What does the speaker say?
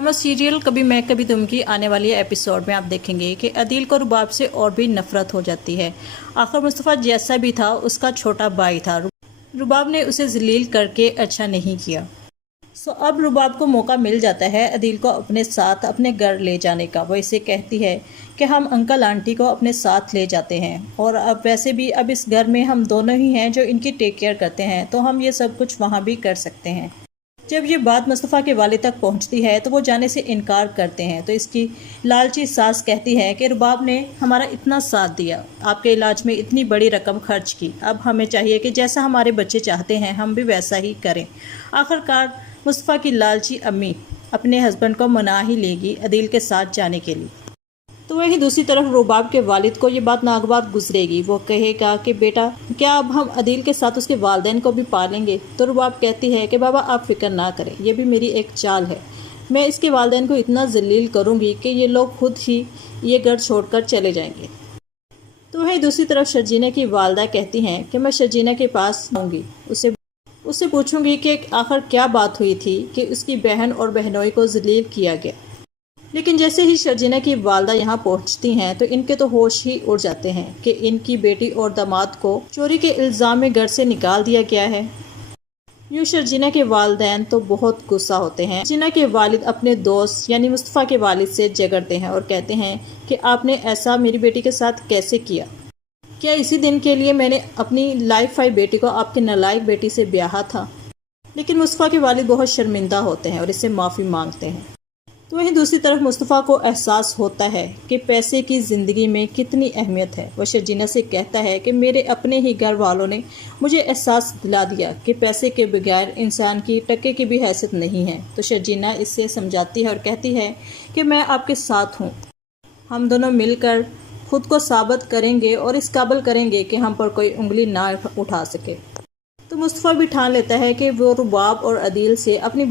Drama serial कभी मैं कभी तुम की आने वाली एपिसोड में आप देखेंगे कि अदील को रुबाब से और भी नफरत हो जाती है। आखिर मुस्तफ़ा जैसा भी था उसका छोटा भाई था। रुबाब ने उसे जलील करके अच्छा नहीं किया। अब रुबाब को मौका मिल जाता है अदील को अपने साथ अपने घर ले जाने का। वो इसे कहती है कि हम अंकल आंटी को अपने साथ ले जाते हैं और अब वैसे भी अब इस घर में हम दोनों ही हैं जो इनकी टेक केयर करते हैं, तो हम ये सब कुछ वहाँ भी कर सकते हैं। जब ये बात मुस्तफ़ा के वालिद तक पहुंचती है तो वो जाने से इनकार करते हैं। तो इसकी लालची सास कहती है कि रुबाब ने हमारा इतना साथ दिया, आपके इलाज में इतनी बड़ी रकम खर्च की, अब हमें चाहिए कि जैसा हमारे बच्चे चाहते हैं हम भी वैसा ही करें। आखिरकार मुस्तफ़ा की लालची अम्मी अपने हस्बैंड को मना ही लेगी अदील के साथ जाने के लिए। तो वहीं दूसरी तरफ रुबाब के वालिद को ये बात नागवार गुजरेगी। वो कहेगा कि बेटा क्या अब हम अदील के साथ उसके वालिदैन को भी पालेंगे। तो रुबाब कहती है कि बाबा आप फिक्र ना करें, ये भी मेरी एक चाल है। मैं इसके वालिदैन को इतना जलील करूँगी कि ये लोग खुद ही ये घर छोड़कर चले जाएंगे। तो वहीं दूसरी तरफ शर्जीना की वालदा कहती हैं कि मैं शर्जीना के पास आऊँगी, उससे पूछूंगी कि आखिर क्या बात हुई थी कि उसकी बहन और बहनोई को जलील किया गया। लेकिन जैसे ही शर्जीना की वालदा यहाँ पहुँचती हैं तो इनके तो होश ही उड़ जाते हैं कि इनकी बेटी और दामाद को चोरी के इल्ज़ाम में घर से निकाल दिया गया है। यूँ शर्जीना के वालिदैन तो बहुत गुस्सा होते हैं। शर्जीना के वालिद अपने दोस्त यानी मुस्तफ़ा के वालिद से झगड़ते हैं और कहते हैं कि आपने ऐसा मेरी बेटी के साथ कैसे किया। क्या इसी दिन के लिए मैंने अपनी लाइफ वाई बेटी को आपके नालायक बेटी से ब्याहा था। लेकिन मुस्तफ़ा के वालिद बहुत शर्मिंदा होते हैं और इससे माफ़ी मांगते हैं। तो वहीं दूसरी तरफ मुस्तफ़ा को एहसास होता है कि पैसे की ज़िंदगी में कितनी अहमियत है। वह शर्जीना से कहता है कि मेरे अपने ही घर वालों ने मुझे एहसास दिला दिया कि पैसे के बगैर इंसान की टके की भी हैसियत नहीं है। तो शर्जीना इससे समझाती है और कहती है कि मैं आपके साथ हूँ, हम दोनों मिलकर खुद को साबित करेंगे और इस काबिल करेंगे कि हम पर कोई उंगली ना उठा सके। तो मुस्तफ़ा भी ठान लेता है कि वो रुबाब और अदील से अपनी